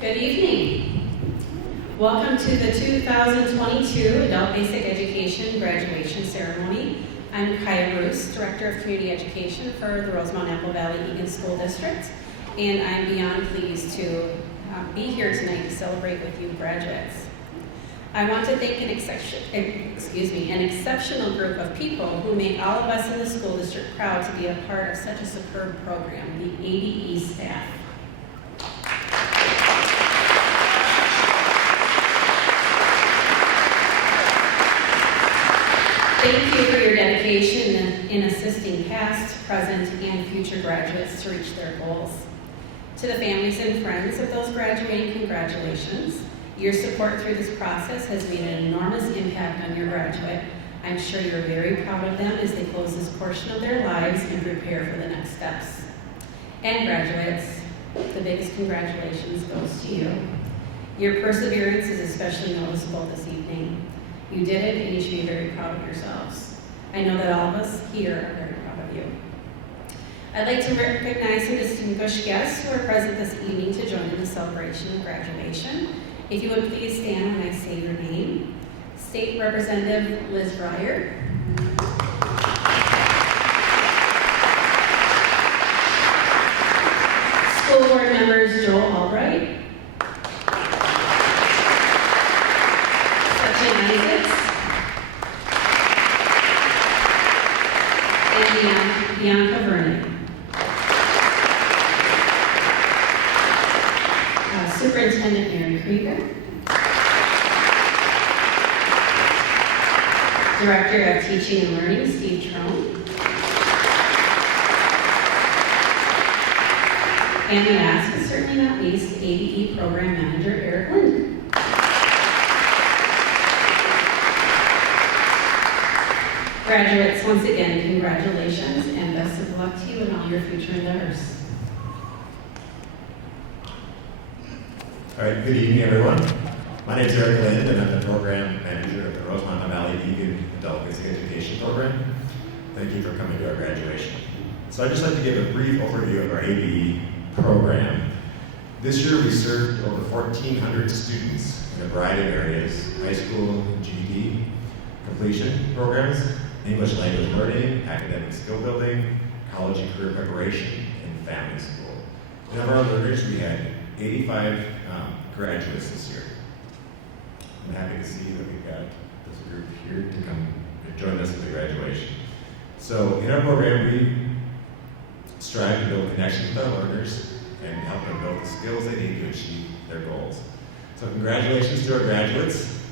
Good evening. Welcome to the 2022 Adult Basic Education Graduation Ceremony. I'm Khia Bruse, Director of Community Education for the Rosemont-Apple Valley Egan School District, and I'm beyond pleased to be here tonight to celebrate with you graduates. I want to thank an exceptional group of people who make all of us in the school district proud to be a part of such a superb program, the ADE staff. Thank you for your dedication in assisting past, present, and future graduates to reach their goals. To the families and friends of those graduating, congratulations. Your support through this process has made an enormous impact on your graduate. I'm sure you're very proud of them as they close this portion of their lives and prepare for the next steps. And graduates, the biggest congratulations goes to you. Your perseverance is especially noticeable this evening. You did it, and you should be very proud of yourselves. I know that all of us here are very proud of you. I'd like to recognize some distinguished guests who are present this evening to join in the celebration of graduation. If you would please stand when I say your name. State Representative Liz Rhia. School Board members Joel Albright. Bianca Vernon. Superintendent Mary Krieger. Director of Teaching and Learning Steve Trone. And last but certainly not least, ADE Program Manager Eric Lind. Graduates, once again, congratulations and best of luck to you in all your future endeavors. All right, good evening, everyone. My name is Eric Lind, and I'm the Program Manager of the Rosemont Valley Egan Adult Basic Education Program. Thank you for coming to our graduation. So I'd just like to give a brief overview of our ADE program. This year we served over 1,400 students in a variety of areas: high school, GED, completion programs, English language learning, academic skill building, college and career preparation, and family school. And of our learners, we had 85 graduates this year. I'm happy to see that we've got this group here to come and join us at the graduation. So in our program, we strive to build connections with our learners and help them build the skills they need to achieve their goals. So congratulations to our graduates.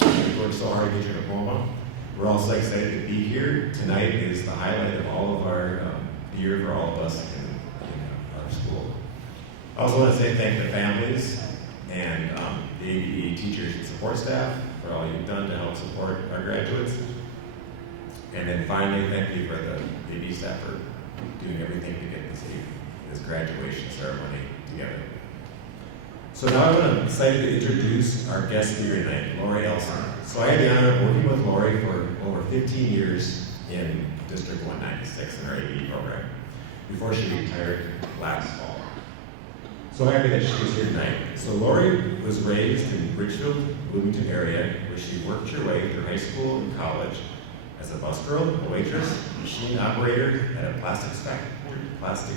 We've worked so hard to get your diploma. We're also excited to be here. Tonight is the highlight of all of our year for all of us in our school. I also want to say thank you to families and the ABE teachers and support staff for all you've done to help support our graduates. And then finally, thank you for the ABE staff for doing everything to get this graduation ceremony together. So now I'm excited to introduce our guest speaker tonight, Laurie Elsen. So I had the honor of working with Laurie for over 15 years in District 196 in our ABE program, before she retired last fall. So happy that she was here tonight. So Laurie was raised in Ridgefield, Bloomington area, where she worked her way through high school and college as a bus girl, a waitress, machine operator at a plastics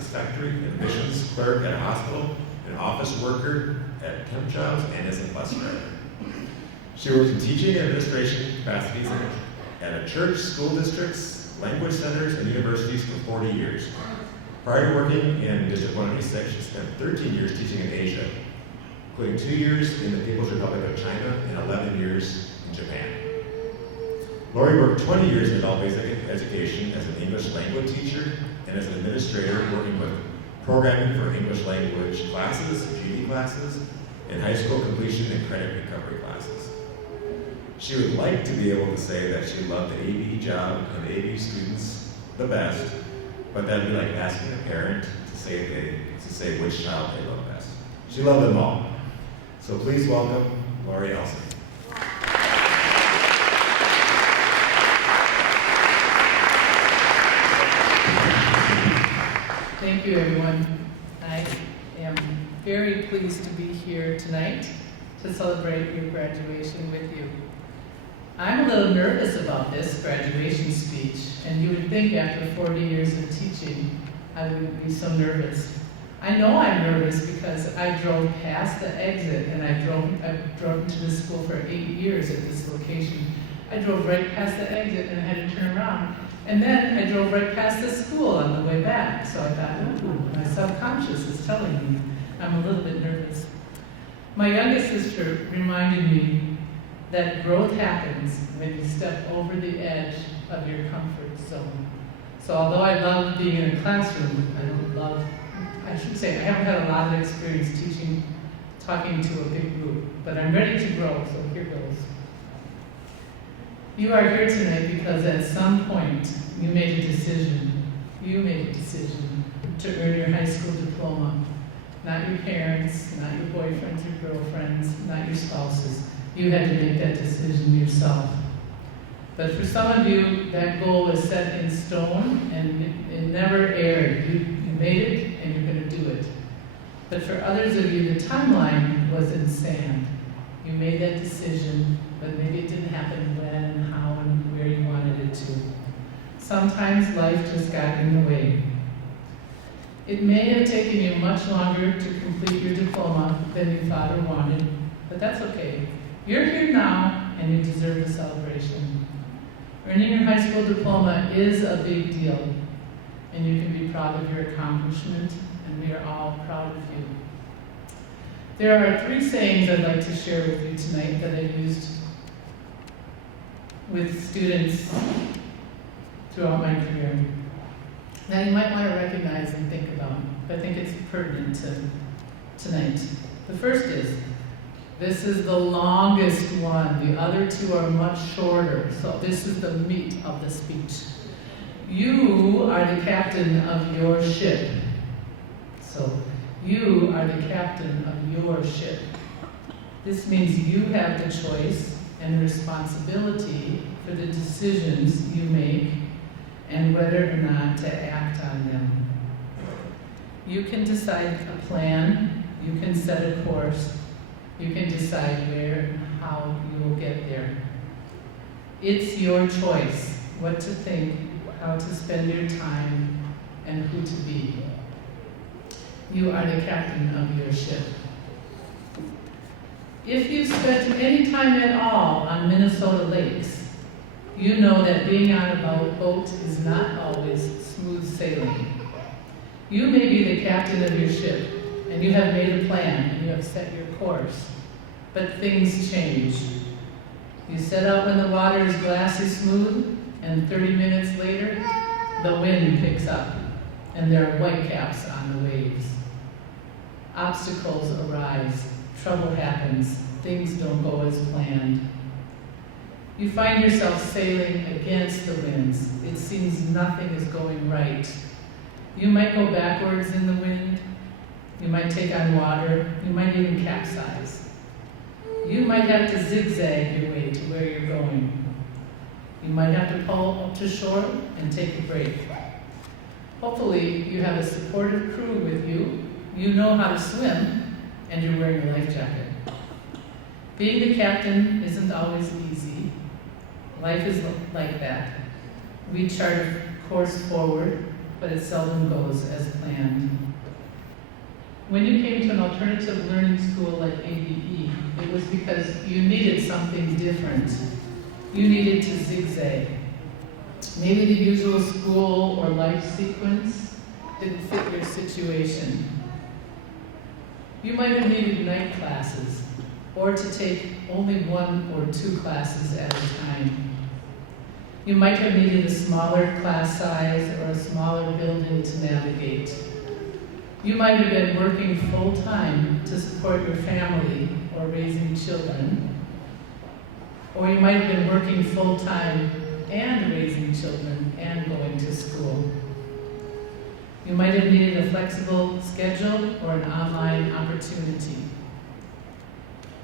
factory, an admissions clerk at a hospital, an office worker at temp jobs, and as a bus driver. She worked in teaching and administration capacities at a church, school districts, language centers, and universities for 40 years. Prior to working in District 196, she spent 13 years teaching in Asia, including 2 years in the People's Republic of China and 11 years in Japan. Laurie worked 20 years in adult basic education as an English language teacher and as an administrator working with programming for English language classes, GD classes, and high school completion and credit recovery classes. She would like to be able to say that she loved the ABE job and the ABE students the best, but that'd be like asking a parent to say which child they love best. She loved them all. So please welcome Laurie Elsen. Thank you, everyone. I am very pleased to be here tonight to celebrate your graduation with you. I'm a little nervous about this graduation speech, and you would think after 40 years of teaching, I wouldn't be so nervous. I know I'm nervous because I drove past the exit, and I've drove to this school for 8 years at this location. I drove right past the exit and I had to turn around. And then I drove right past the school on the way back. So I thought, ooh, my subconscious is telling me I'm a little bit nervous. My youngest sister reminded me that growth happens when you step over the edge of your comfort zone. So although I love being in a classroom, I haven't had a lot of experience talking to a big group, but I'm ready to grow, so here goes. You are here tonight because at some point you made a decision to earn your high school diploma. Not your parents, not your boyfriends or girlfriends, not your spouses. You had to make that decision yourself. But for some of you, that goal was set in stone and it never erred. You made it and you're going to do it. But for others of you, the timeline was in sand. You made that decision, but maybe it didn't happen when and how and where you wanted it to. Sometimes life just got in the way. It may have taken you much longer to complete your diploma than you thought or wanted, but that's okay. You're here now, and you deserve a celebration. Earning your high school diploma is a big deal, and you can be proud of your accomplishment, and we are all proud of you. There are 3 sayings I'd like to share with you tonight that I've used with students throughout my career. Now you might want to recognize and think about, but I think it's pertinent to tonight. The first is, this is the longest one. The other 2 are much shorter, so this is the meat of the speech. You are the captain of your ship. So, you are the captain of your ship. This means you have the choice and responsibility for the decisions you make and whether or not to act on them. You can decide a plan, you can set a course, you can decide where and how you will get there. It's your choice what to think, how to spend your time, and who to be. You are the captain of your ship. If you spent any time at all on Minnesota lakes, you know that being on a boat is not always smooth sailing. You may be the captain of your ship, and you have made a plan, and you have set your course. But things change. You set out when the water is glassy smooth, and 30 minutes later, the wind picks up, and there are whitecaps on the waves. Obstacles arise, trouble happens, things don't go as planned. You find yourself sailing against the winds. It seems nothing is going right. You might go backwards in the wind. You might take on water. You might even capsize. You might have to zigzag your way to where you're going. You might have to pull up to shore and take a break. Hopefully, you have a supportive crew with you. You know how to swim, and you're wearing a life jacket. Being the captain isn't always easy. Life is like that. We chart a course forward, but it seldom goes as planned. When you came to an alternative learning school like ABE, it was because you needed something different. You needed to zigzag. Maybe the usual school or life sequence didn't fit your situation. You might have needed night classes, or to take only 1 or 2 classes at a time. You might have needed a smaller class size or a smaller building to navigate. You might have been working full-time to support your family or raising children, or you might have been working full-time and raising children and going to school. You might have needed a flexible schedule or an online opportunity.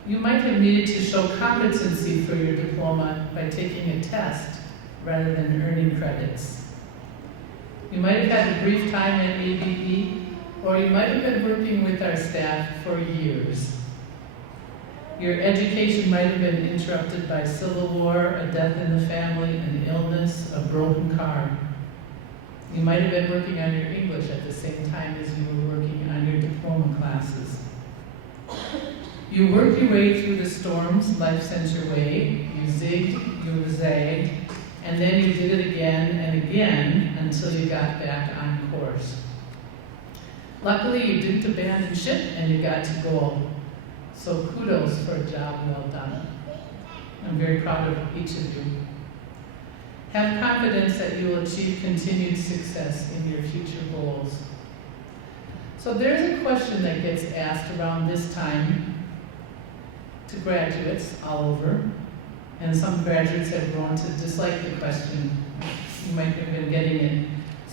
You might have needed to show competency for your diploma by taking a test rather than earning credits. You might have had a brief time at ABE, or you might have been working with our staff for years. Your education might have been interrupted by civil war, a death in the family, an illness, a broken car. You might have been working on your English at the same time as you were working on your diploma classes. You worked your way through the storms life sent your way. You zigged, you zagged, and then you did it again and again until you got back on course. Luckily, you didn't abandon ship and you got to goal. So kudos for a job well done. I'm very proud of each of you. Have confidence that you will achieve continued success in your future goals. So there's a question that gets asked around this time to graduates all over, and some graduates have grown to dislike the question. You might have been getting it.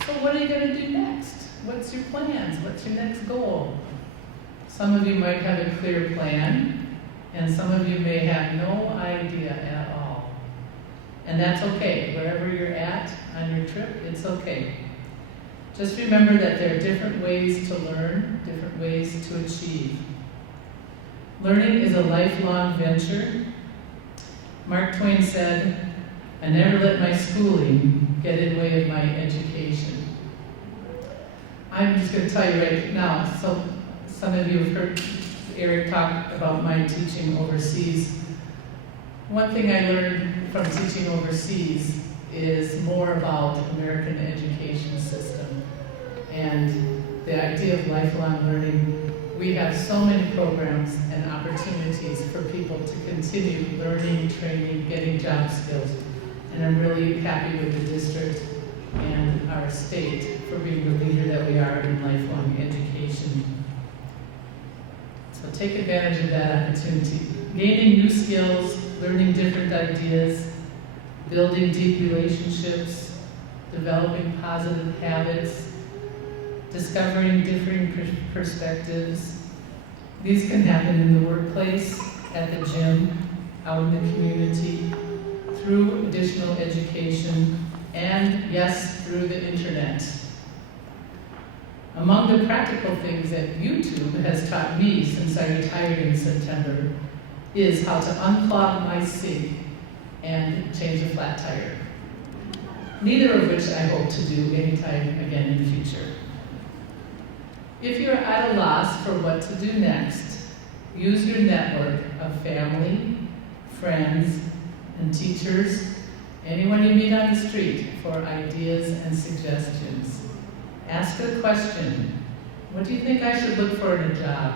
So what are you going to do next? What's your plans? What's your next goal? Some of you might have a clear plan, and some of you may have no idea at all. And that's okay. Wherever you're at on your trip, it's okay. Just remember that there are different ways to learn, different ways to achieve. Learning is a lifelong venture. Mark Twain said, "I never let my schooling get in the way of my education." I'm just going to tell you right now, so some of you have heard Eric talk about my teaching overseas. One thing I learned from teaching overseas is more about the American education system and the idea of lifelong learning. We have so many programs and opportunities for people to continue learning, training, getting job skills. And I'm really happy with the district and our state for being the leader that we are in lifelong education. So take advantage of that opportunity. Gaining new skills, learning different ideas, building deep relationships, developing positive habits, discovering differing perspectives. These can happen in the workplace, at the gym, out in the community, through additional education, and yes, through the internet. Among the practical things that YouTube has taught me since I retired in September is how to unclog my sink and change a flat tire. Neither of which I hope to do anytime again in the future. If you're at a loss for what to do next, use your network of family, friends, and teachers, anyone you meet on the street for ideas and suggestions. Ask a question. What do you think I should look for in a job?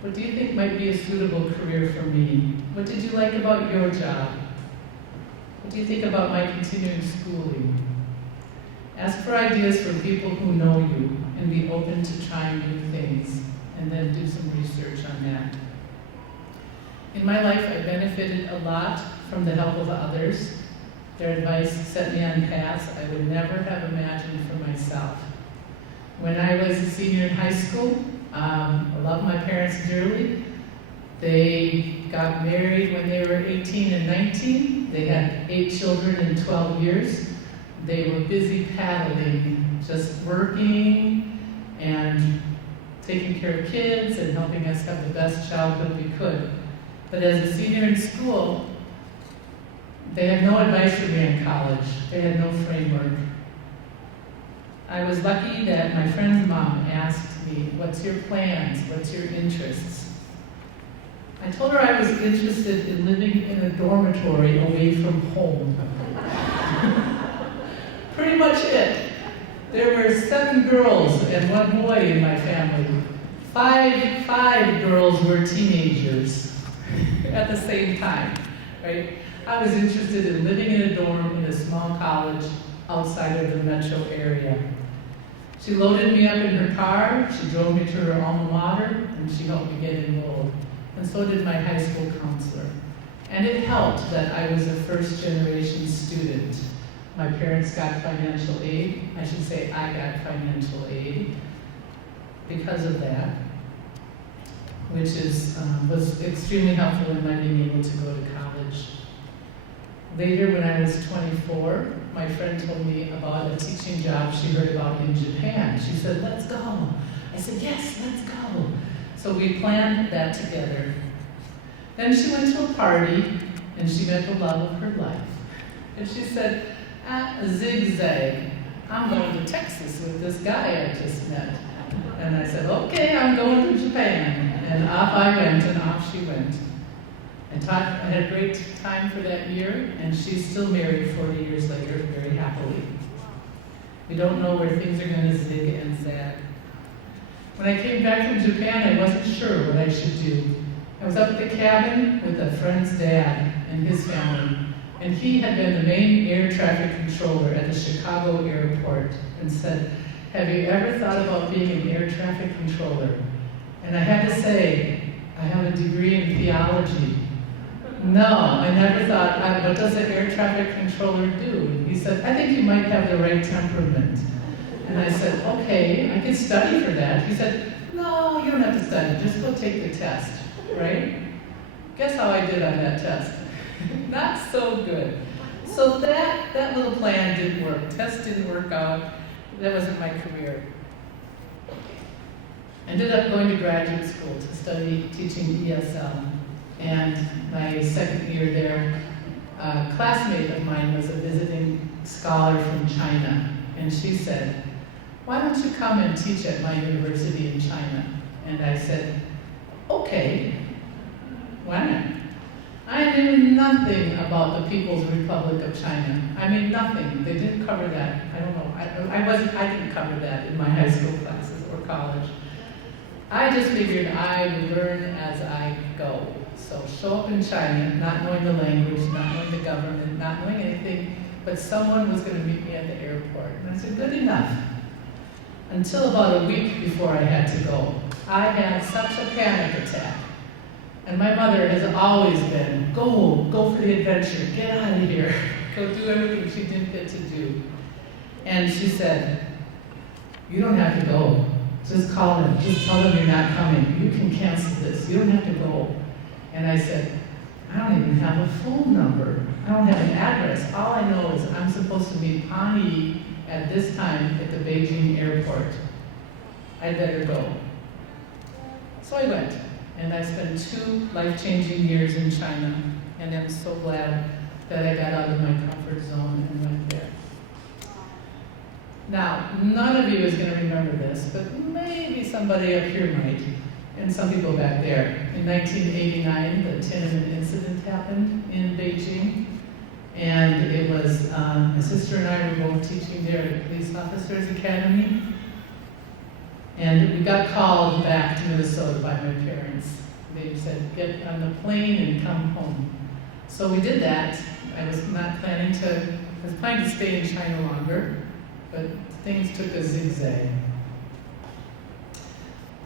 What do you think might be a suitable career for me? What did you like about your job? What do you think about my continuing schooling? Ask for ideas from people who know you and be open to trying new things, and then do some research on that. In my life, I benefited a lot from the help of others. Their advice set me on paths I would never have imagined for myself. When I was a senior in high school, I loved my parents dearly. They got married when they were 18 and 19. They had 8 children in 12 years. They were busy paddling, just working and taking care of kids and helping us have the best childhood we could. But as a senior in school, they had no advice for me in college. They had no framework. I was lucky that my friend's mom asked me, "What's your plans? What's your interests?" I told her I was interested in living in a dormitory away from home. Pretty much it. There were 7 girls and 1 boy in my family. Five girls were teenagers at the same time, right? I was interested in living in a dorm in a small college outside of the metro area. She loaded me up in her car, she drove me to her alma mater, and she helped me get enrolled. And so did my high school counselor. And it helped that I was a first-generation student. My parents got financial aid. I should say I got financial aid because of that, which was extremely helpful in my being able to go to college. Later, when I was 24, my friend told me about a teaching job she heard about in Japan. She said, "Let's go." I said, "Yes, let's go." So we planned that together. Then she went to a party, and she met the love of her life. And she said, "Zigzag, I'm going to Texas with this guy I just met." And I said, "Okay, I'm going to Japan." And off I went, and off she went. I had a great time for that year, and she's still married 40 years later, very happily. We don't know where things are going to zig and zag. When I came back from Japan, I wasn't sure what I should do. I was up at the cabin with a friend's dad and his family, and he had been the main air traffic controller at the Chicago airport and said, "Have you ever thought about being an air traffic controller?" And I had to say, I have a degree in theology. No, I never thought, what does an air traffic controller do? He said, "I think you might have the right temperament." And I said, "Okay, I can study for that." He said, "No, you don't have to study, just go take the test," right? Guess how I did on that test? Not so good. So that little plan didn't work. Test didn't work out. That wasn't my career. I ended up going to graduate school to study teaching ESL. And my second year there, a classmate of mine was a visiting scholar from China. And she said, "Why don't you come and teach at my university in China?" And I said, "Okay, why not?" I knew nothing about the People's Republic of China. I mean, nothing. They didn't cover that. I don't know. I didn't cover that in my high school classes or college. I just figured I would learn as I go. So show up in China, not knowing the language, not knowing the government, not knowing anything, but someone was going to meet me at the airport. And I said, good enough. Until about a week before I had to go, I had such a panic attack. And my mother has always been, go for the adventure, get out of here, go do everything she didn't get to do. And she said, "You don't have to go. Just call them. Just tell them you're not coming. You can cancel this. You don't have to go." And I said, "I don't even have a phone number. I don't have an address. All I know is I'm supposed to meet Pan Yi at this time at the Beijing airport. I better go." So I went, and I spent 2 life-changing years in China, and I'm so glad that I got out of my comfort zone and went there. Now, none of you is going to remember this, but maybe somebody up here might, and some people back there. In 1989, the Tiananmen incident happened in Beijing, and it was, my sister and I were both teaching there at Police Officers Academy, and we got called back to Minnesota by my parents. They said, "Get on the plane and come home." So we did that. I was planning to stay in China longer, but things took a zigzag.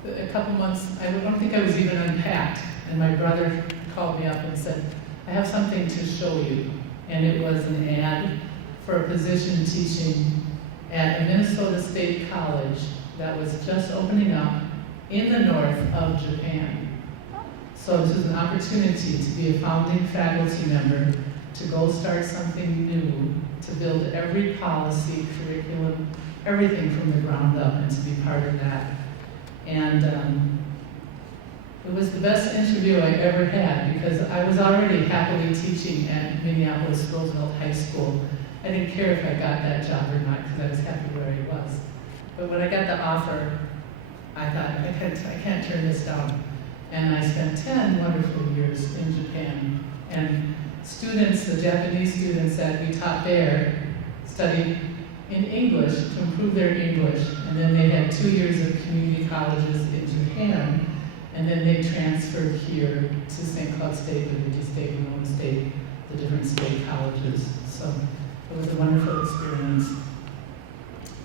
A couple months, I don't think I was even unpacked, and my brother called me up and said, I have something to show you. And it was an ad for a position teaching at a Minnesota State College that was just opening up in the north of Japan. So this was an opportunity to be a founding faculty member, to go start something new, to build every policy, curriculum, everything from the ground up, and to be part of that. And it was the best interview I ever had, because I was already happily teaching at Minneapolis Roosevelt High School. I didn't care if I got that job or not, because I was happy where I was. But when I got the offer, I thought, I can't turn this down. And I spent 10 wonderful years in Japan. And students, the Japanese students that we taught there, studied in English to improve their English. And then they had 2 years of community colleges in Japan. And then they transferred here to St. Cloud State, Liberty State, Winona State, the different state colleges. So it was a wonderful experience.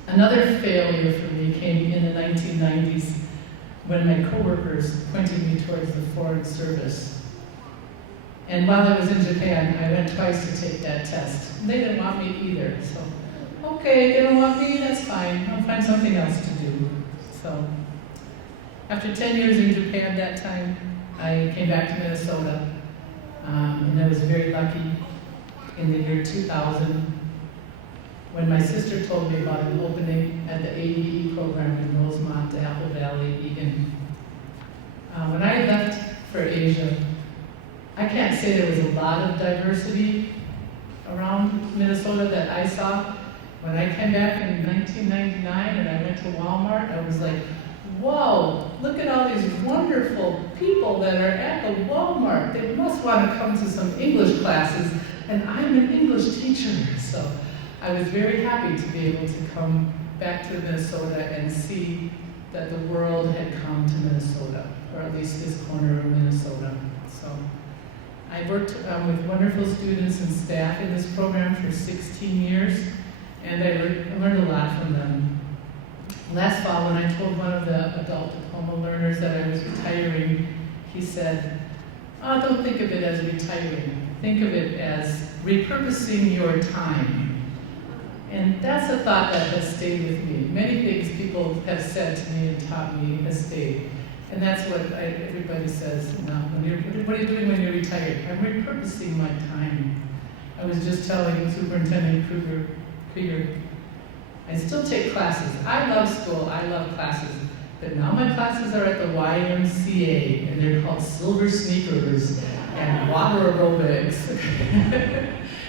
Another failure for me came in the 1990s when my coworkers pointed me towards the Foreign Service. And while I was in Japan, I went twice to take that test. They didn't want me either, so, okay, they don't want me, that's fine. I'll find something else to do. So, after 10 years in Japan that time, I came back to Minnesota, and I was very lucky in the year 2000 when my sister told me about an opening at the AEE program in Rosemont, Apple Valley, Egan. When I left for Asia, I can't say there was a lot of diversity around Minnesota that I saw. When I came back in 1999 and I went to Walmart, I was like, whoa, look at all these wonderful people that are at the Walmart. They must want to come to some English classes, and I'm an English teacher. So I was very happy to be able to come back to Minnesota and see that the world had come to Minnesota, or at least this corner of Minnesota. So I worked with wonderful students and staff in this program for 16 years, and I learned a lot from them. Last fall, when I told one of the adult diploma learners that I was retiring, he said, oh, don't think of it as retiring. Think of it as repurposing your time. And that's a thought that has stayed with me. Many things people have said to me and taught me has stayed. And that's what everybody says. You know, what are you doing when you're retired? I'm repurposing my time. I was just telling Superintendent Krieger, I still take classes. I love school, I love classes. But now my classes are at the YMCA, and they're called Silver Sneakers and Water Aerobics.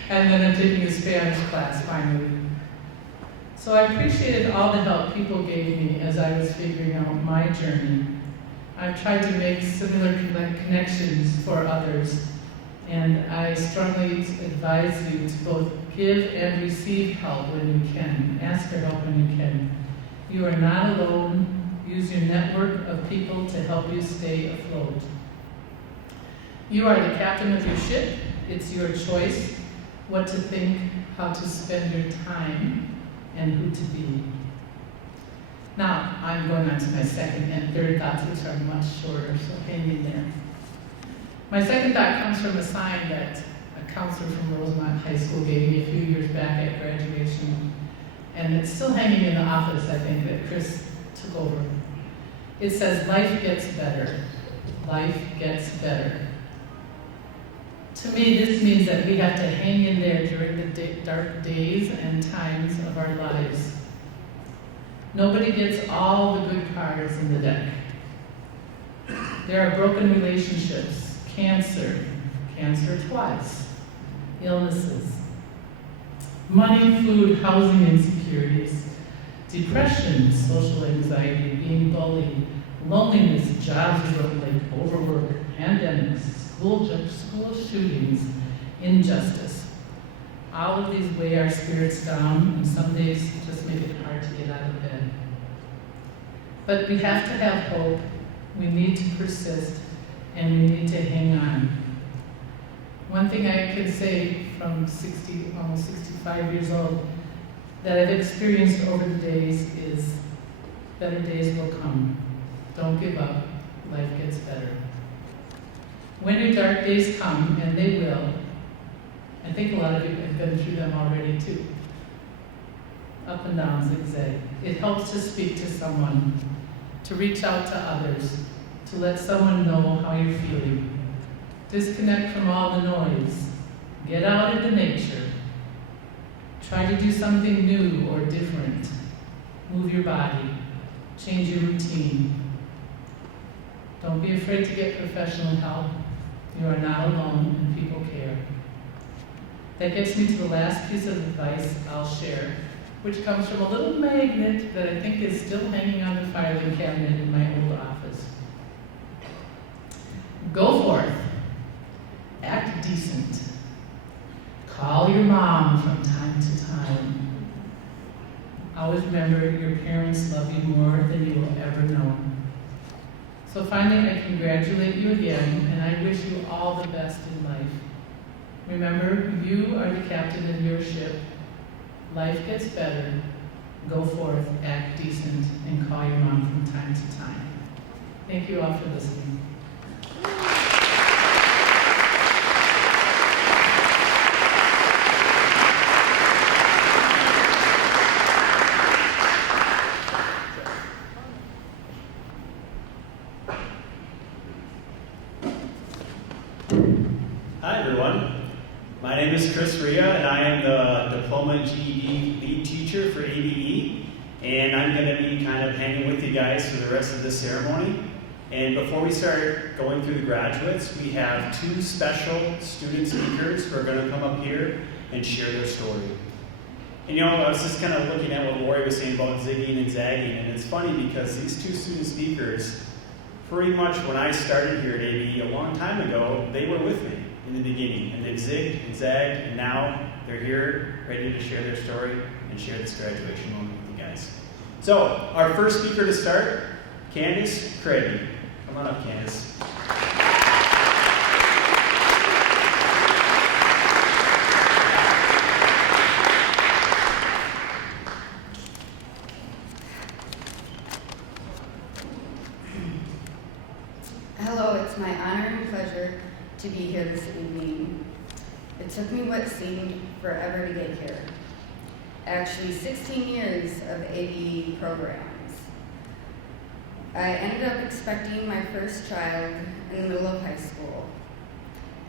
And then I'm taking a Spanish class finally. So I appreciated all the help people gave me as I was figuring out my journey. I've tried to make similar connections for others, and I strongly advise you to both give and receive help when you can. Ask for help when you can. You are not alone. Use your network of people to help you stay afloat. You are the captain of your ship. It's your choice what to think, how to spend your time, and who to be. Now, I'm going on to my second and third thoughts, which are much shorter, so hang in there. My second thought comes from a sign that a counselor from Rosemont High School gave me a few years back at graduation, and it's still hanging in the office, I think, that Chris took over. It says, life gets better. Life gets better. To me, this means that we have to hang in there during the dark days and times of our lives. Nobody gets all the good cards in the deck. There are broken relationships, cancer twice, illnesses, money, food, housing insecurities, depression, social anxiety, being bullied, loneliness, jobs overwork, pandemics, school shootings, injustice. All of these weigh our spirits down, and some days just make it hard to get out of bed. But we have to have hope, we need to persist, and we need to hang on. One thing I can say from almost 65 years old, that I've experienced over the days is better days will come. Don't give up, life gets better. When your dark days come, and they will, I think a lot of you have been through them already too. Up and down, zigzag. It helps to speak to someone, to reach out to others, to let someone know how you're feeling. Disconnect from all the noise. Get out into nature. Try to do something new or different. Move your body. Change your routine. Don't be afraid to get professional help. You are not alone and people care. That gets me to the last piece of advice I'll share, which comes from a little magnet that I think is still hanging on the filing cabinet in my old office. Go forth. Act decent. Call your mom from time to time. Always remember your parents love you more than you will ever know. So finally, I congratulate you again, and I wish you all the best in life. Remember, you are the captain of your ship. Life gets better. Go forth, act decent, and call your mom from time to time. Thank you all for listening. Hi everyone, my name is Rhia, and I am the Diploma GED lead teacher for ABE, and I'm going to be kind of hanging with you guys for the rest of this ceremony. And before we start going through the graduates, we have two special student speakers who are going to come up here and share their story. And you know, I was just kind of looking at what Laurie was saying about zigging and zagging, and it's funny because these two student speakers, pretty much when I started here at ABE a long time ago, they were with me in the beginning, and they've zigged and zagged, and now they're here ready to share their story and share this graduation moment with you guys. So, our first speaker to start, Candice Craigie. Come on up, Candice. Hello, it's my honor and pleasure to be here this evening. It took me what seemed forever to get here. Actually, 16 years of ABE programs. I ended up expecting my first child in the middle of high school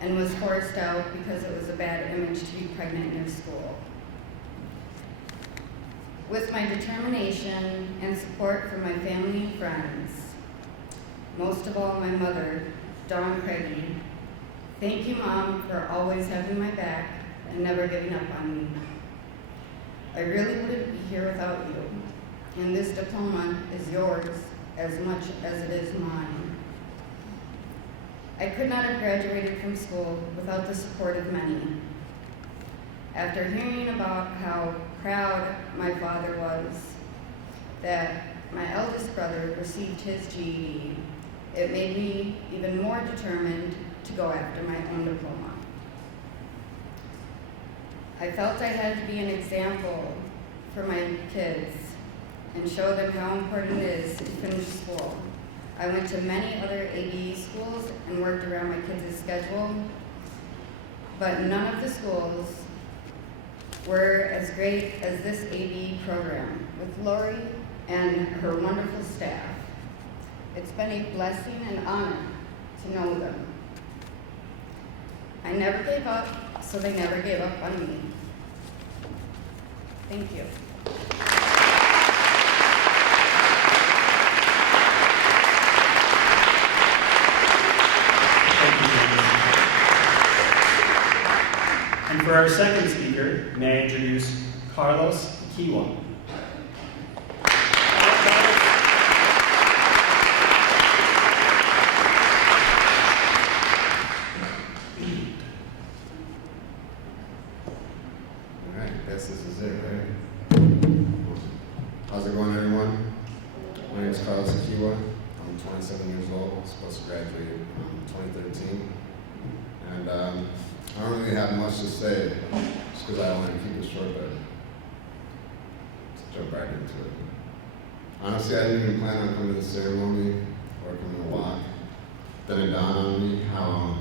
and was forced out because it was a bad image to be pregnant near school. With my determination and support from my family and friends, most of all my mother, Dawn Craigie, thank you, Mom, for always having my back and never giving up on me. I really wouldn't be here without you, and this diploma is yours as much as it is mine. I could not have graduated from school without the support of many. After hearing about how proud my father was that my eldest brother received his GED, it made me even more determined to go after my own diploma. I felt I had to be an example for my kids and show them how important it is to finish school. I went to many other ABE schools and worked around my kids' schedule, but none of the schools were as great as this ABE program with Laurie and her wonderful staff. It's been a blessing and honor to know them. I never gave up, so they never gave up on me. Thank you. And for our second speaker, may I introduce Carlos Equihua. Alright, guess this is it, right? How's it going, everyone? My name is Carlos Equihua. I'm 27 years old, supposed to graduate in 2013. And I don't really have much to say, just because I don't want to keep it short, but let's jump right into it. Honestly, I didn't even plan on coming to the ceremony or coming to walk. then it dawned on me how,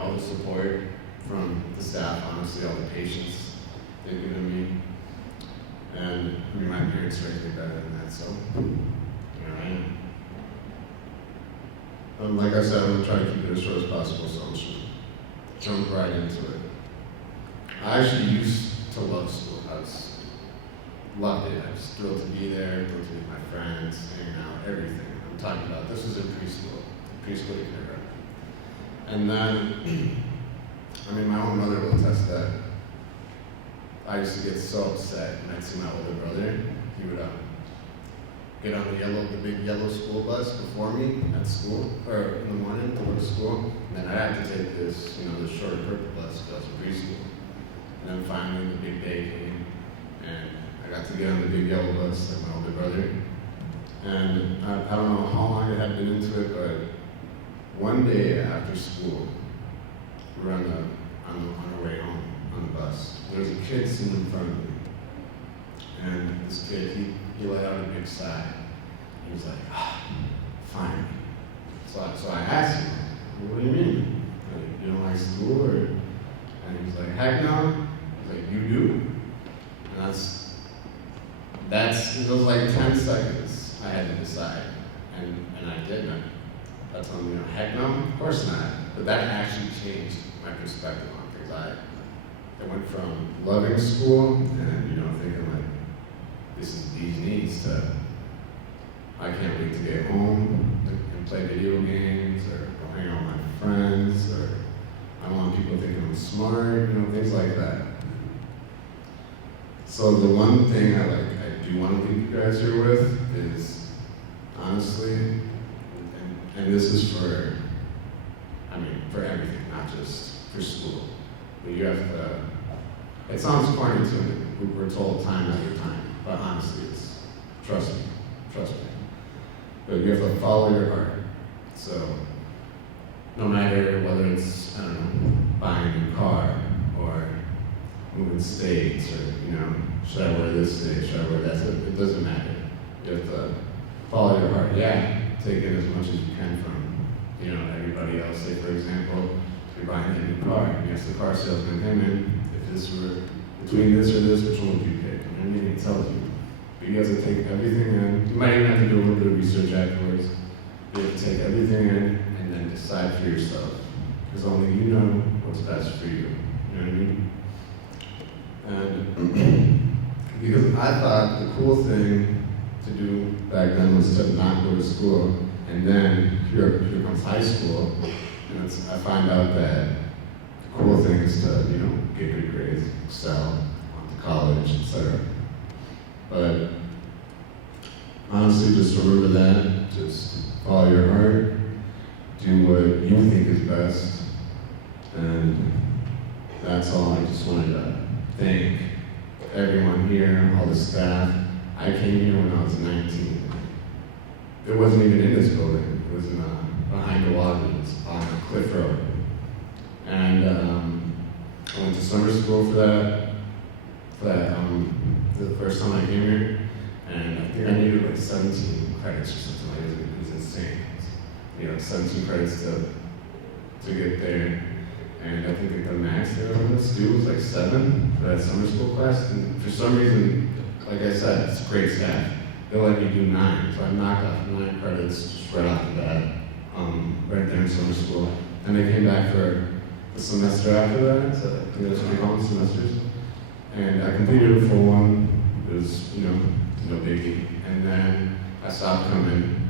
all the support from the staff, honestly, all the patience they've given me. And my parents raised me better than that, so here I am. Like I said, I'm gonna try to keep it as short as possible, so I'm just jump right into it. I actually used to love school. Loved it. I was thrilled to be there, thrilled to meet my friends, hanging out, everything. I'm talking about this was in preschool to kindergarten. And then, my own mother will attest that I used to get so upset when I'd see my older brother. He would get on the big yellow school bus before me at school, or in the morning to go to school. And then I'd have to take this, this shorter purple bus because I was in preschool. And then finally the big day came, and I got to get on the big yellow bus like my older brother. And I don't know how long I had been into it, but one day after school, we were on our way home on the bus. There was a kid sitting in front of me. And this kid, he let out a big sigh. He was like, finally. So I asked him, what do you mean? Like, you don't like school? And he was like, heck no. I was like, you do? And it was like 10 seconds I had to decide. And I didn't. I told him, heck no, of course not. But that actually changed my perspective on things. I went from loving school and, thinking like, this is these needs to, I can't wait to get home and play video games or go hang out with my friends, or I don't want people thinking I'm smart, things like that. So the one thing I do want to leave you guys here with is, honestly, and this is for everything, not just for school. But you have to, it sounds corny to me, we're told time after time, but honestly, trust me. But you have to follow your heart. So, no matter whether it's, buying a new car, or moving states, or, should I wear this today, should I wear that, it doesn't matter. You have to follow your heart. Yeah, take in as much as you can from, everybody else. Say, for example, you're buying a new car, and you ask the car salesman, hey man, if this were between this or this, which one would you pick? He tells you. But you have to take everything in. You might even have to do a little bit of research afterwards. You have to take everything in and then decide for yourself. Because only you know what's best for you. You know what I mean? And because I thought the cool thing to do back then was to not go to school. And then here comes high school. And I find out that the cool thing is to, get good grades, excel, on to college, etc. But honestly, just remember that. Just follow your heart. Do what you think is best. And that's all. I just wanted to thank everyone here, all the staff. I came here when I was 19. It wasn't even in this building. It was behind the Walgreens on Cliff Road. And I went to summer school for that the first time I came here. And I think I needed like 17 credits or something like that. It was insane. 17 credits to get there. And I think the max they were going to do was like 7 for that summer school class. And for some reason, like I said, it's great staff. They let me do 9. So I knocked off 9 credits just right off the bat, right there in summer school. And I came back for the semester after that, so that's what they call them, semesters. And I completed a full one. It was, no biggie. And then I stopped coming.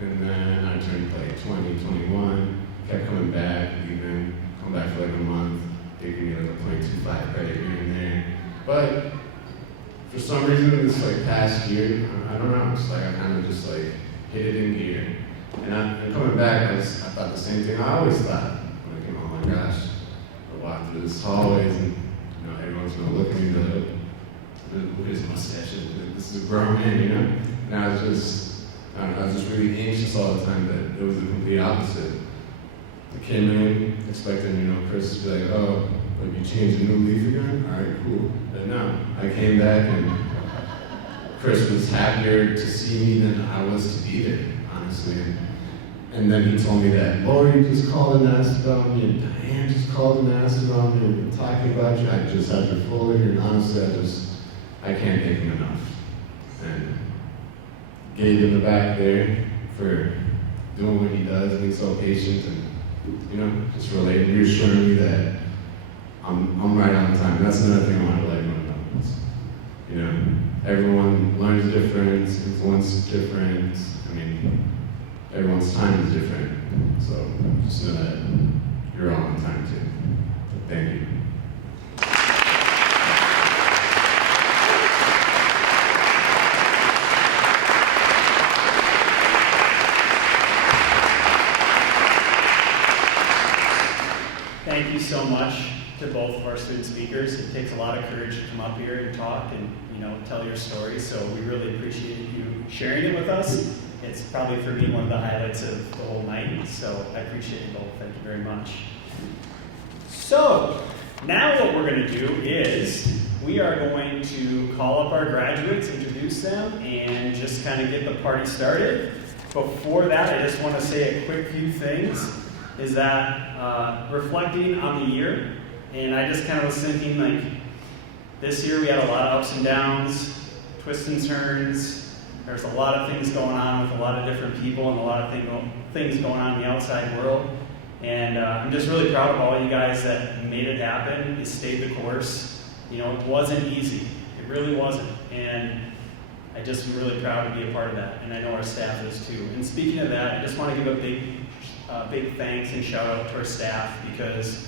And then I turned like 20, 21, kept coming back, even come back for like a month. They gave me like a 0.25 credit here and there. But for some reason, this like past year, I don't know, it's like I kind of just like hit it in gear. And coming back, I thought the same thing I always thought. When I came, oh my gosh, I walked through this hallways and everyone's gonna look at me and look at his mustache. This is a grown man, And I was just really anxious all the time that it was the complete opposite. I came in expecting, Chris to be like, oh, like you changed a new leaf again? All right, cool. But no, I came back and Chris was happier to see me than I was to be there, honestly. And then he told me that Laurie just called and asked about me, and Diane just called and asked about me, and we've been talking about you. I just had your folder here, and honestly, I can't thank him enough. And gave him the back there for doing what he does, being so patient, and just relating, reassuring me that I'm right on time. And that's another thing I want to let everyone know. Everyone learns different, influence is different. Everyone's time is different. So just know that you're all on time too. Thank you. Thank you so much to both of our student speakers. It takes a lot of courage to come up here and talk and tell your story. So we really appreciate you sharing it with us. It's probably for me one of the highlights of the whole night. So I appreciate you both. Thank you very much. So now what we're going to do is we are going to call up our graduates, introduce them, and just kind of get the party started. Before that, I just want to say a quick few things. Is that reflecting on the year, and I just kind of was thinking, like, this year we had a lot of ups and downs, twists and turns. There's a lot of things going on with a lot of different people and a lot of things going on in the outside world. And I'm just really proud of all you guys that made it happen. You stayed the course. It wasn't easy. It really wasn't. And I just am really proud to be a part of that. And I know our staff is too. And speaking of that, I just want to give a big thanks and shout out to our staff, because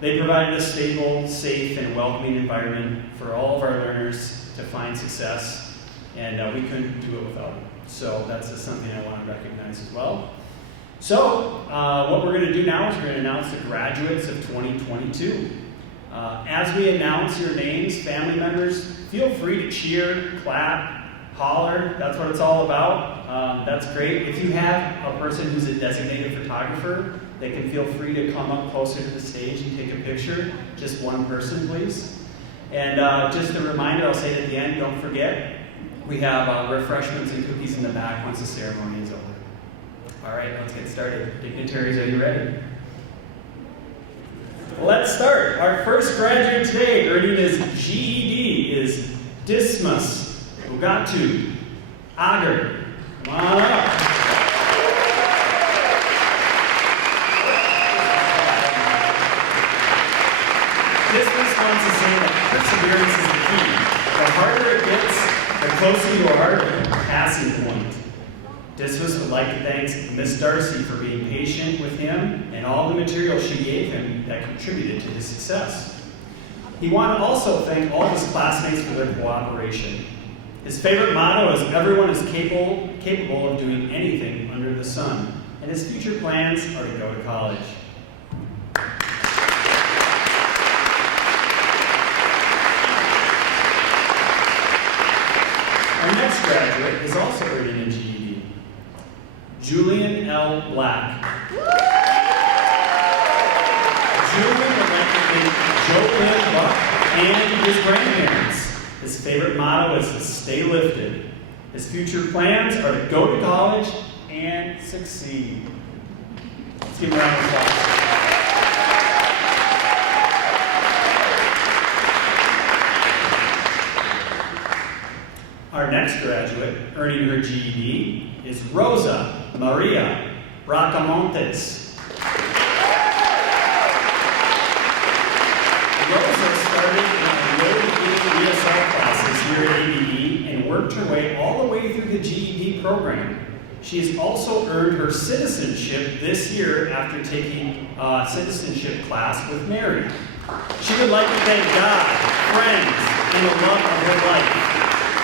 they provided a stable, safe, and welcoming environment for all of our learners to find success, and we couldn't do it without them. So that's just something I want to recognize as well. So what we're going to do now is we're going to announce the graduates of 2022. As we announce your names, family members, feel free to cheer, clap, holler. That's what it's all about. That's great. If you have a person who's a designated photographer, they can feel free to come up closer to the stage and take a picture. Just one person, please. And just a reminder, I'll say it at the end, don't forget, we have refreshments and cookies in the back once the ceremony is over. All right, let's get started. Dignitaries, are you ready? Let's start. Our first graduate today, earning his GED, is Dismas Ugatu Agar. Come on up. Dismas wants to say that perseverance is the key. The harder it gets, the closer you are to the passing point. Dismas would like to thank Miss Darcy for being patient with him and all the material she gave him that contributed to his success. He wanted to also thank all of his classmates for their cooperation. His favorite motto is, everyone is capable of doing anything under the sun, and his future plans are to go to college. Our next graduate is also earning a GED, Julian L. Black. Julian would like to thank Joe Lynn Buck and his grandparents. His favorite motto is to stay lifted. His future plans are to go to college and succeed. Let's give him a round of applause. Our next graduate, earning her GED, is Rosa Maria Bracamontes. Rosa started in low beginning ESL classes here at ABE and worked her way all the way through the GED program. She has also earned her citizenship this year after taking a citizenship class with Mary. She would like to thank God, friends, and the love of her life.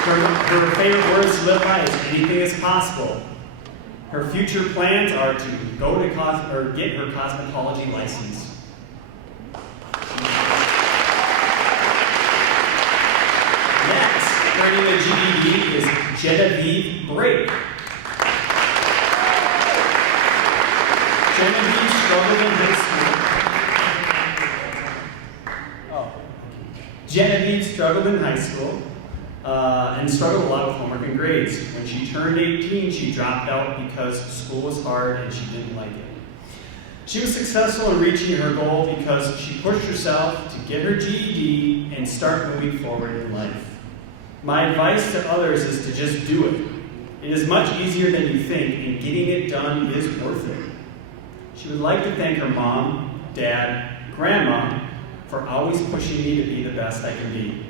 Her favorite words to live by is anything is possible. Her future plans are to go to get her cosmetology license. Next, earning the GED is Genevieve Brake. Genevieve struggled in high school. Genevieve struggled in high school, and struggled a lot with homework and grades. When she turned 18, she dropped out because school was hard and she didn't like it. She was successful in reaching her goal because she pushed herself to get her GED and start moving forward in life. My advice to others is to just do it. It is much easier than you think, and getting it done is worth it. She would like to thank her mom, dad, grandma for always pushing me to be the best I can be.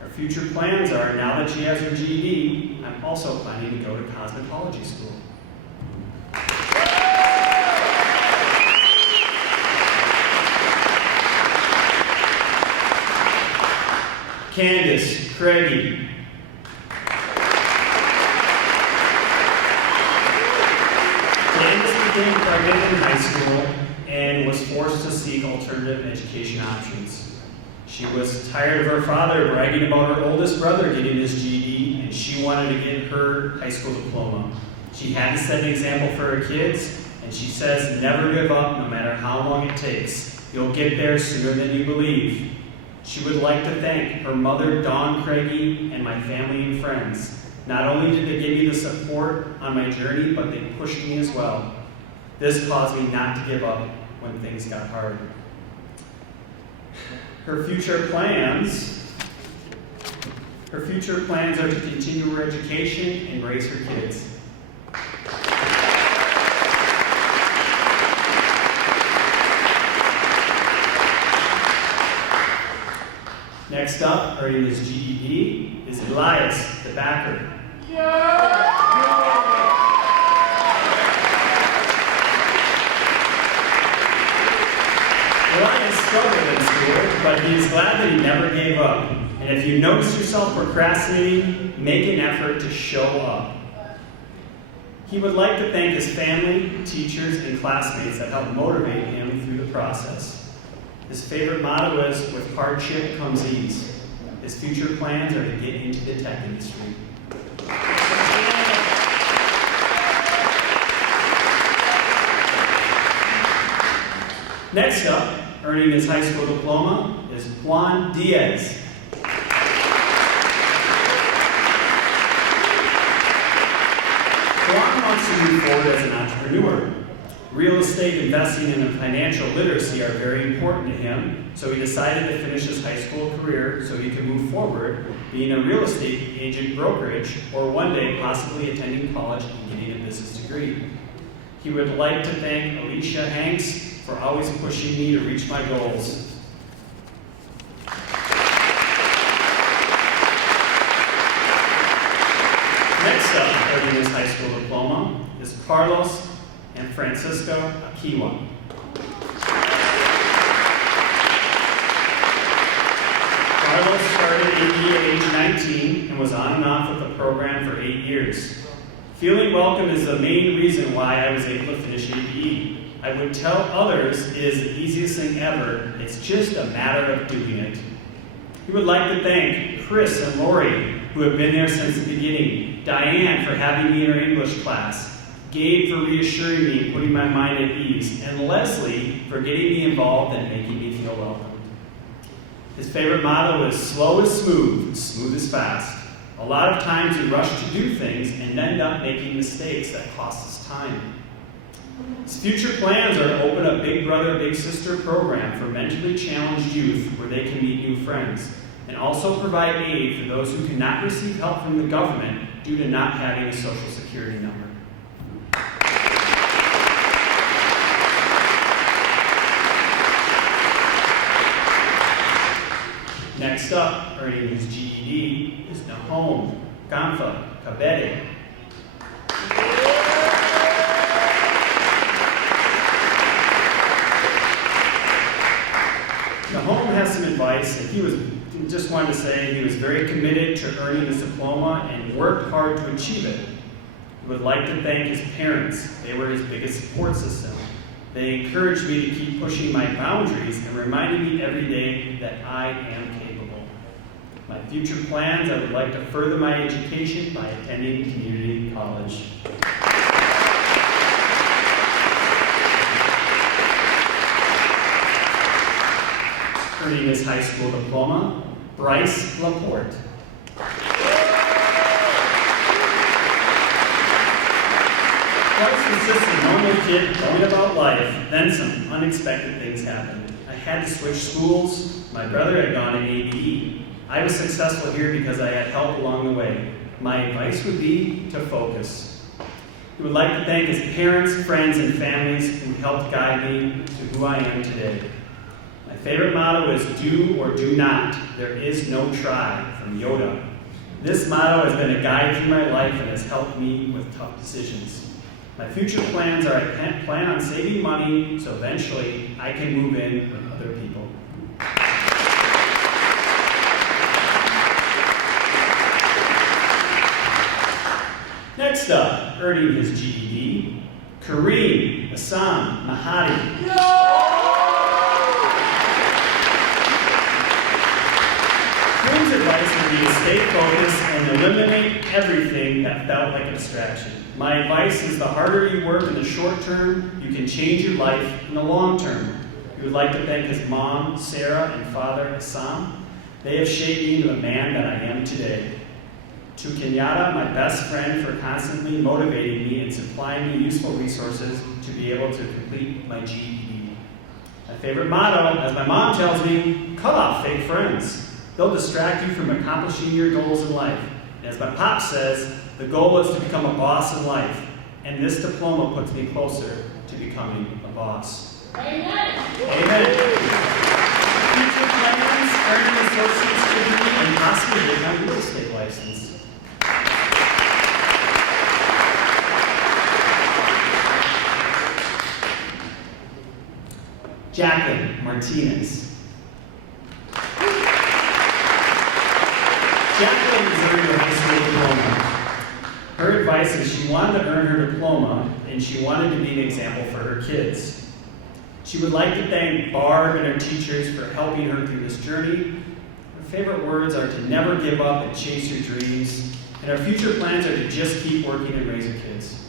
Her future plans are, now that she has her GED, I'm also planning to go to cosmetology school. Candice Craigie. Candice became pregnant in high school and was forced to seek alternative education options. She was tired of her father bragging about her oldest brother getting his GED, and she wanted to get her high school diploma. She had to set an example for her kids, and she says, never give up no matter how long it takes. You'll get there sooner than you believe. She would like to thank her mother, Dawn Craigie, and my family and friends. Not only did they give me the support on my journey, but they pushed me as well. This caused me not to give up when things got hard. Her future plans are to continue her education and raise her kids. Next up, earning his GED, is Elias, the backer. Elias struggled in school, but he is glad that he never gave up. And if you notice yourself procrastinating, make an effort to show up. He would like to thank his family, teachers, and classmates that helped motivate him through the process. His favorite motto is, with hardship comes ease. His future plans are to get into the tech industry. Next up, earning his high school diploma, is Juan Diaz. Juan wants to move forward as an entrepreneur. Real estate, investing, and financial literacy are very important to him, so he decided to finish his high school career so he could move forward, being a real estate agent brokerage, or one day possibly attending college and getting a business degree. He would like to thank Alicia Hanks for always pushing me to reach my goals. Next up, earning his high school diploma, is Carlos and Francisco Equihua. Carlos started ABE at age 19 and was on and off with the program for 8 years. Feeling welcome is the main reason why I was able to finish ABE. I would tell others it is the easiest thing ever. It's just a matter of doing it. We would like to thank Chris and Laurie, who have been there since the beginning, Diane for having me in her English class, Gabe for reassuring me and putting my mind at ease, and Leslie for getting me involved and making me feel welcome. His favorite motto is, slow is smooth, smooth is fast. A lot of times we rush to do things and end up making mistakes that cost us time. His future plans are to open a Big Brother, Big Sister program for mentally challenged youth where they can meet new friends, and also provide aid for those who cannot receive help from the government due to not having a social security number. Next up, earning his GED, is Nahom Gamfa Kabede. Nahom has some advice, and he just wanted to say he was very committed to earning his diploma and worked hard to achieve it. He would like to thank his parents. They were his biggest support system. They encouraged me to keep pushing my boundaries and reminded me every day that I am capable. My future plans, I would like to further my education by attending community college. Earning his high school diploma, Bryce Laporte. Life was just a normal kid going about life. Then some unexpected things happened. I had to switch schools. My brother had gone to ABE. I was successful here because I had help along the way. My advice would be to focus. I would like to thank his parents, friends, and families who helped guide me to who I am today. My favorite motto is do or do not. There is no try, from Yoda. This motto has been a guide through my life and has helped me with tough decisions. My future plans are I plan on saving money so eventually I can move in with other people. Next up, earning his GED, Kareem Assam Mahadi. Kareem's advice would be to stay focused and eliminate everything that felt like a distraction. My advice is the harder you work in the short term, you can change your life in the long term. He would like to thank his mom, Sarah, and father, Assam. They have shaped me into the man that I am today. To Kenyatta, my best friend, for constantly motivating me and supplying me useful resources to be able to complete my GED. My favorite motto, as my mom tells me, cut off fake friends. They'll distract you from accomplishing your goals in life. And as my pop says, the goal is to become a boss in life. And this diploma puts me closer to becoming a boss. Amen. Amen. Future plans, earn an associate's degree, and possibly get my real estate license. Jacqueline Martinez. Jacqueline is earning her high school diploma. Her advice is she wanted to earn her diploma and she wanted to be an example for her kids. She would like to thank Barb and her teachers for helping her through this journey. Her favorite words are to never give up and chase your dreams, and her future plans are to just keep working and raise her kids.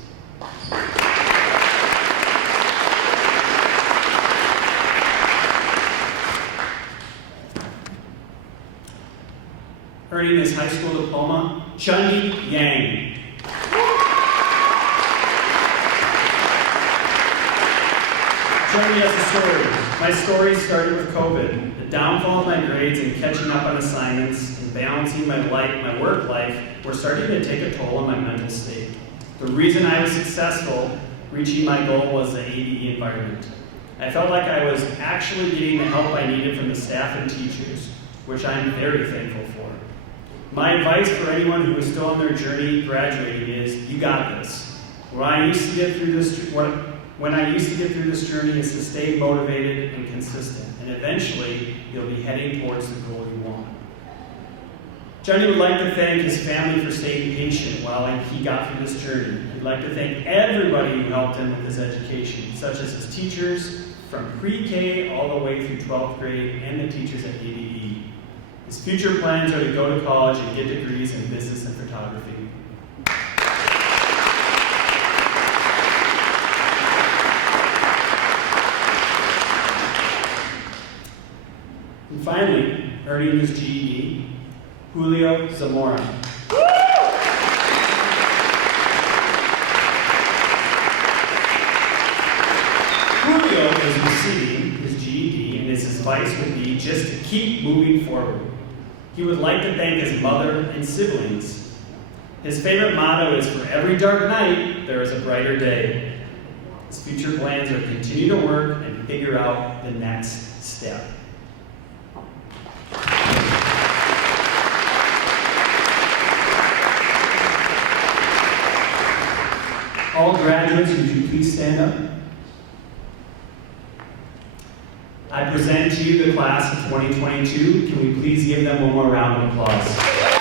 Earning his high school diploma, Chundi Yang. Chundi has a story. My story started with COVID. The downfall of my grades and catching up on assignments and balancing my work life were starting to take a toll on my mental state. The reason I was successful reaching my goal was the ABE environment. I felt like I was actually getting the help I needed from the staff and teachers, which I'm very thankful for. My advice for anyone who is still on their journey graduating is, you got this. When I used to get through this journey is to stay motivated and consistent, and eventually you'll be heading towards the goal you want. Johnny would like to thank his family for staying patient while he got through this journey. He'd like to thank everybody who helped him with his education, such as his teachers from pre-K all the way through 12th grade and the teachers at ABE. His future plans are to go to college and get degrees in business and photography. And finally, earning his GED, Julio Zamora. Julio is receiving his GED, and his advice would be just to keep moving forward. He would like to thank his mother and siblings. His favorite motto is, for every dark night, there is a brighter day. His future plans are to continue to work and figure out the next step. All graduates, would you please stand up? I present to you the class of 2022. Can we please give them one more round of applause?